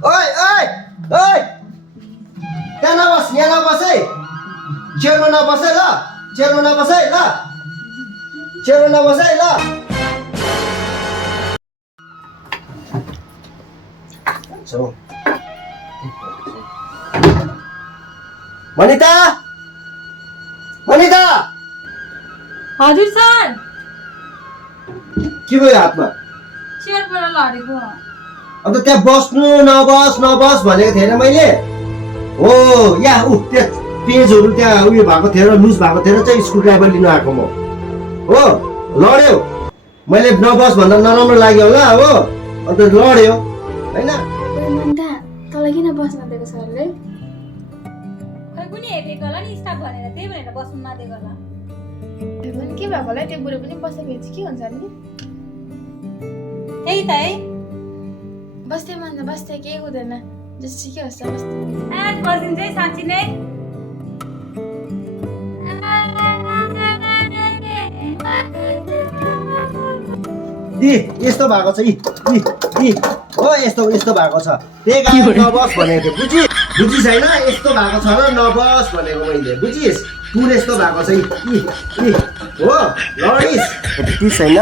ओइ ओइ ओइ त्यहाँ नबस यहाँ नबस है चेयरमा नबस है ल चेयरमा नबस है ल चेयरमा नबस है ल मनिता मनिता हजुर सर के भयो हातमा चेयरबाट लडेको अन्त त्यहाँ बस्नु नबस नबस भनेको थिएन मैले हो या त्यो पेजहरू त्यहाँ उयो भएको थियो र लुज भएको थियो र चाहिँ स्क्रु ड्राइभर लिनु आएको म हो लड्यो मैले नबस भन्दा नराम्रो लाग्यो होला हो अन्त लड्यो होइन मन्दा तँलाई किन बस्न दिएको सरले खै कुनै हेपेको होला नि स्टाफ भनेर त्यही भनेर बस्नु नदिएको होला भने के भएको होला त्यो बुढो पनि बसेपछि के हुन्छ नि त्यही त है बस्दै मान्दा बस्दै केही हुँदैन जस्तो के होस् बस्दै आज बसिन्छ है साँच्ची नै यस्तो भएको छ हो यस्तो यस्तो भएको छ त्यही कारण नबस भनेको थियो बुझिस होइन यस्तो भएको छ र नबस भनेको मैले बुझिस कुन यस्तो भएको छ हो लडिस बुझिस होइन